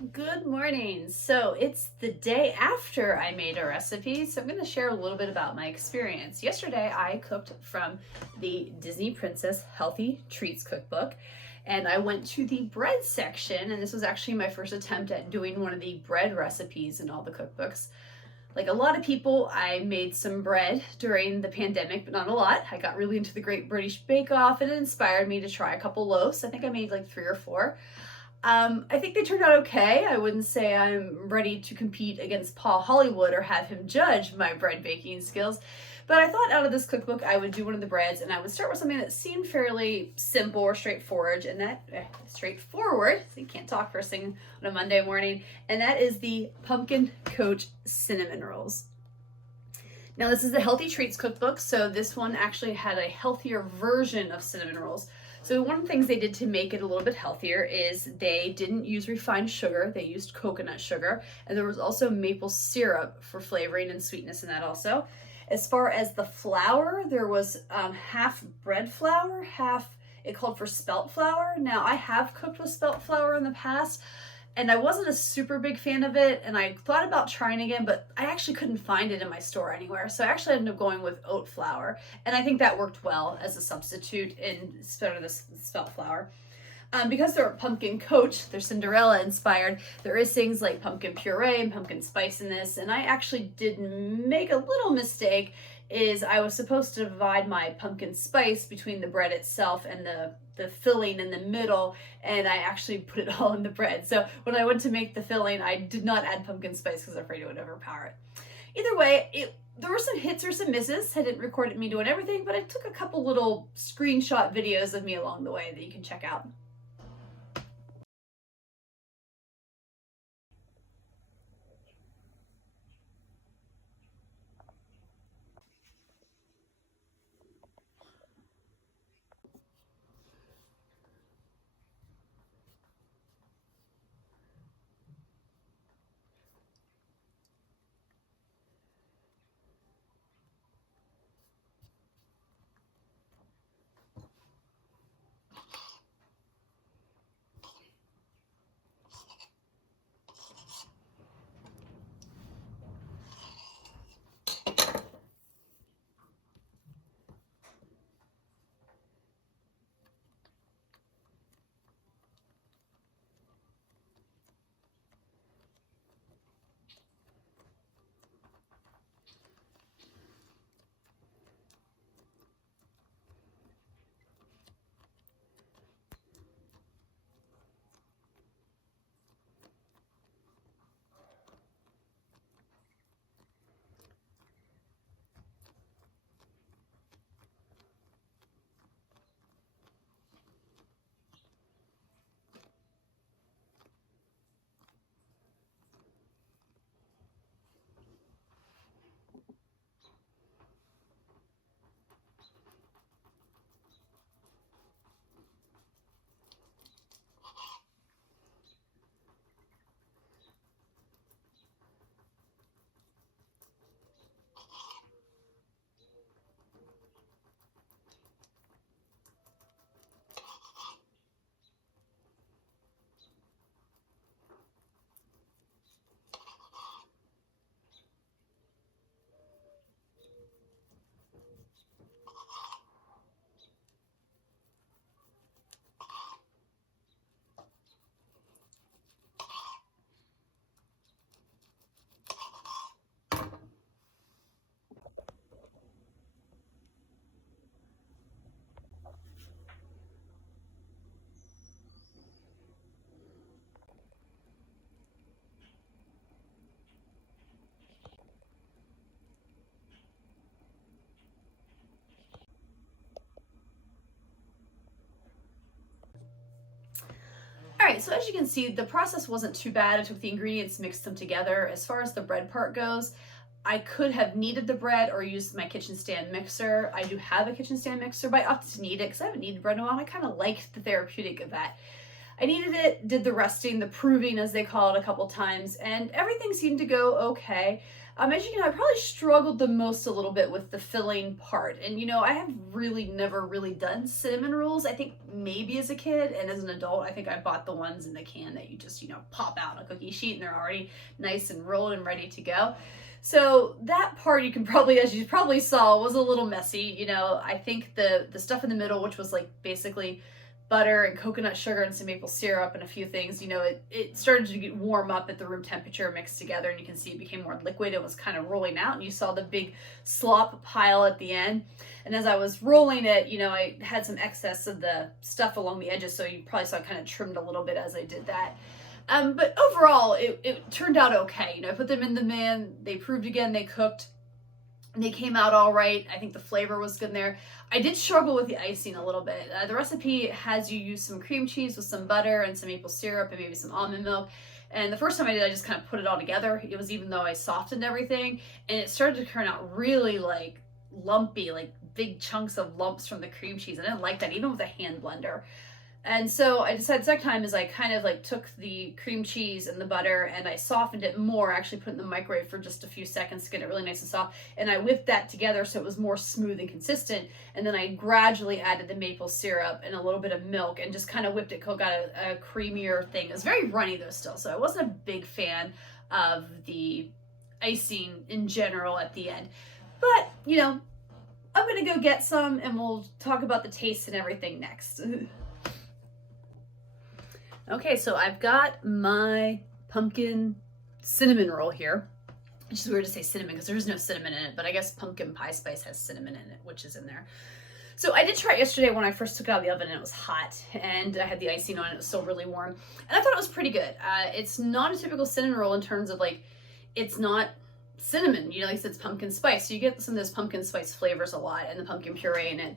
Good morning. So it's the day after I made a recipe, so I'm going to share a little bit about my experience. Yesterday, I cooked from the Disney Princess Healthy Treats Cookbook, and I went to the bread section, and this was actually my first attempt at doing one of the bread recipes in all the cookbooks. Like a lot of people, I made some bread during the pandemic, but not a lot. I got really into the Great British Bake Off, and it inspired me to try a couple loaves. I think I made like 3 or 4. I think they turned out okay. I wouldn't say I'm ready to compete against Paul Hollywood or have him judge my bread baking skills, but I thought out of this cookbook I would do one of the breads, and I would start with something that seemed fairly simple or straightforward, and that straightforward. So you can't talk first thing on a Monday morning, and that is the pumpkin coach cinnamon rolls. Now, this is the Healthy Treats cookbook, so this one actually had a healthier version of cinnamon rolls. So one of the things they did to make it a little bit healthier is they didn't use refined sugar, they used coconut sugar, and there was also maple syrup for flavoring and sweetness in that also. As far as the flour, there was half bread flour, half it called for spelt flour. Now, I have cooked with spelt flour in the past, and I wasn't a super big fan of it, and I thought about trying again, but I actually couldn't find it in my store anywhere. So I actually ended up going with oat flour, and I think that worked well as a substitute instead of this spelt flour. Because they're pumpkin coach, they're Cinderella inspired, there is things like pumpkin puree and pumpkin spice in this, and I actually did make a little mistake. Is I was supposed to divide my pumpkin spice between the bread itself and the filling in the middle, and I actually put it all in the bread. So when I went to make the filling, I did not add pumpkin spice because I was afraid it would overpower it. Either way, there were some hits or some misses. I didn't record me doing everything, but I took a couple little screenshot videos of me along the way that you can check out. All right, so as you can see, the process wasn't too bad. I took the ingredients, mixed them together. As far as the bread part goes, I could have kneaded the bread or used my kitchen stand mixer. I do have a kitchen stand mixer, but I opted to knead it because I haven't kneaded bread in a while. I kind of liked the therapeutic of that. I kneaded it, did the resting, the proving as they call it, a couple times, and everything seemed to go okay. As you know, I probably struggled the most a little bit with the filling part. And I have really never really done cinnamon rolls. I think maybe as a kid, and as an adult, I think I bought the ones in the can that you just, pop out on a cookie sheet and they're already nice and rolled and ready to go. So that part you can probably, as you probably saw, was a little messy. I think the stuff in the middle, which was like basically butter and coconut sugar and some maple syrup and a few things, it started to get warm up at the room temperature, mixed together, and you can see it became more liquid. It was kind of rolling out, and you saw the big slop pile at the end. And as I was rolling it, I had some excess of the stuff along the edges, so you probably saw it kind of trimmed a little bit as I did that. But overall, it turned out okay. I put them in the pan, they proved again, they cooked, and they came out all right. I think the flavor was good in there. I did struggle with the icing a little bit. The recipe has you use some cream cheese with some butter and some maple syrup and maybe some almond milk. And the first time I did, I just kind of put it all together. It was even though I softened everything, and it started to turn out really like lumpy, like big chunks of lumps from the cream cheese. I didn't like that, even with a hand blender. And so I decided second time is I kind of like took the cream cheese and the butter and I softened it more, actually put it in the microwave for just a few seconds to get it really nice and soft. And I whipped that together so it was more smooth and consistent. And then I gradually added the maple syrup and a little bit of milk and just kind of whipped it, got a creamier thing. It was very runny though still, so I wasn't a big fan of the icing in general at the end. But, I'm gonna go get some and we'll talk about the taste and everything next. Okay, so I've got my pumpkin cinnamon roll here. It's just weird to say cinnamon because there is no cinnamon in it, but I guess pumpkin pie spice has cinnamon in it, which is in there. So I did try it yesterday when I first took it out of the oven and it was hot and I had the icing on it. It was still really warm. And I thought it was pretty good. It's not a typical cinnamon roll in terms of like, it's not cinnamon, like I said, it's pumpkin spice. So you get some of those pumpkin spice flavors a lot and the pumpkin puree in it.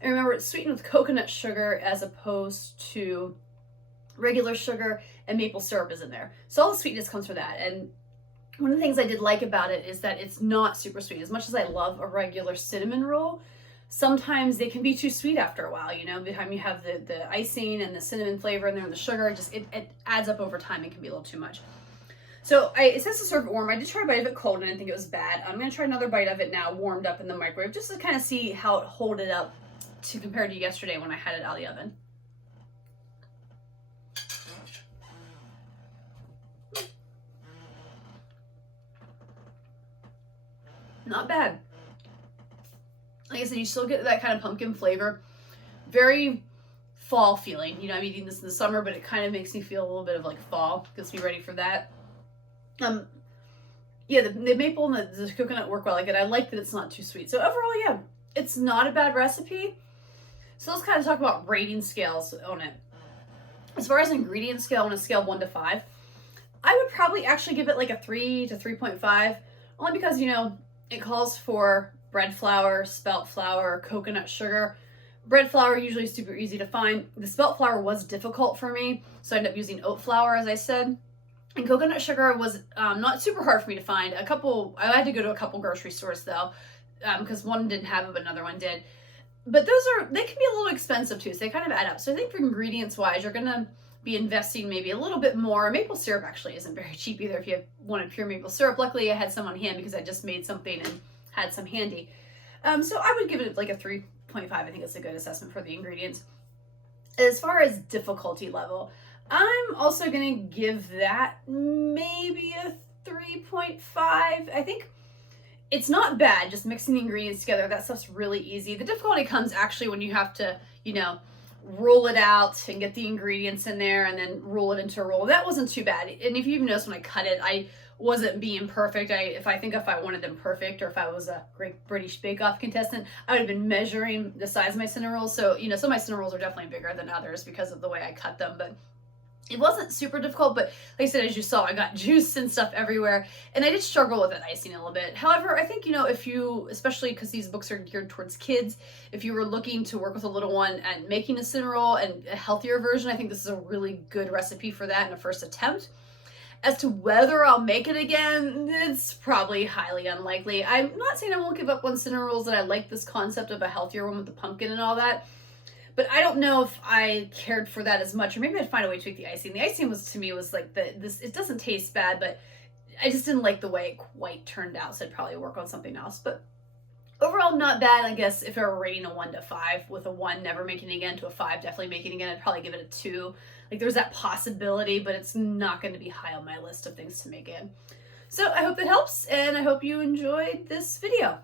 And remember, it's sweetened with coconut sugar as opposed to regular sugar, and maple syrup is in there. So all the sweetness comes from that. And one of the things I did like about it is that it's not super sweet. As much as I love a regular cinnamon roll, sometimes they can be too sweet after a while, by the time you have the icing and the cinnamon flavor in there and the sugar, it adds up over time and can be a little too much. So it says to serve it warm. I did try a bite of it cold and I didn't think it was bad. I'm gonna try another bite of it now warmed up in the microwave just to kind of see how it holded up to compared to yesterday when I had it out of the oven. Not bad. Like I said, you still get that kind of pumpkin flavor. Very fall feeling. I'm eating this in the summer, but it kind of makes me feel a little bit of like fall. Gets me ready for that. Yeah, the maple and the coconut work well. I like that it's not too sweet. So overall, yeah, it's not a bad recipe. So let's kind of talk about rating scales on it. As far as ingredient scale, on a scale of 1 to 5, I would probably actually give it like a 3 to 3.5, only because, it calls for bread flour, spelt flour, coconut sugar. Bread flour usually is super easy to find. The spelt flour was difficult for me, so I ended up using oat flour, as I said. And coconut sugar was not super hard for me to find. I had to go to a couple grocery stores though, because one didn't have it, but another one did. But they can be a little expensive too, so they kind of add up. So I think for ingredients wise, you're gonna be investing maybe a little bit more. Maple syrup actually isn't very cheap either if you wanted pure maple syrup. Luckily I had some on hand because I just made something and had some handy. So I would give it like a 3.5. I think it's a good assessment for the ingredients. As far as difficulty level, I'm also gonna give that maybe a 3.5. I think it's not bad just mixing the ingredients together. That stuff's really easy. The difficulty comes actually when you have to, roll it out and get the ingredients in there and then roll it into a roll. That wasn't too bad. And if you even notice when I cut it, I wasn't being perfect. If I wanted them perfect, or if I was a Great British Bake Off contestant, I would have been measuring the size of my cinnamon rolls. So, some of my cinnamon rolls are definitely bigger than others because of the way I cut them, but it wasn't super difficult. But like I said, as you saw, I got juice and stuff everywhere, and I did struggle with that icing a little bit. However, I think, if you, especially because these books are geared towards kids, if you were looking to work with a little one and making a cinnamon roll and a healthier version, I think this is a really good recipe for that in a first attempt. As to whether I'll make it again, it's probably highly unlikely. I'm not saying I won't give up on cinnamon rolls, and I like this concept of a healthier one with the pumpkin and all that. But I don't know if I cared for that as much, or maybe I'd find a way to tweak the icing. The icing was, to me, was like it doesn't taste bad, but I just didn't like the way it quite turned out, so I'd probably work on something else. But overall, not bad. I guess if I were rating a 1 to 5, with a 1 never making it again to a 5 definitely making it again, I'd probably give it a 2. Like, there's that possibility, but it's not going to be high on my list of things to make again. So I hope that helps, and I hope you enjoyed this video.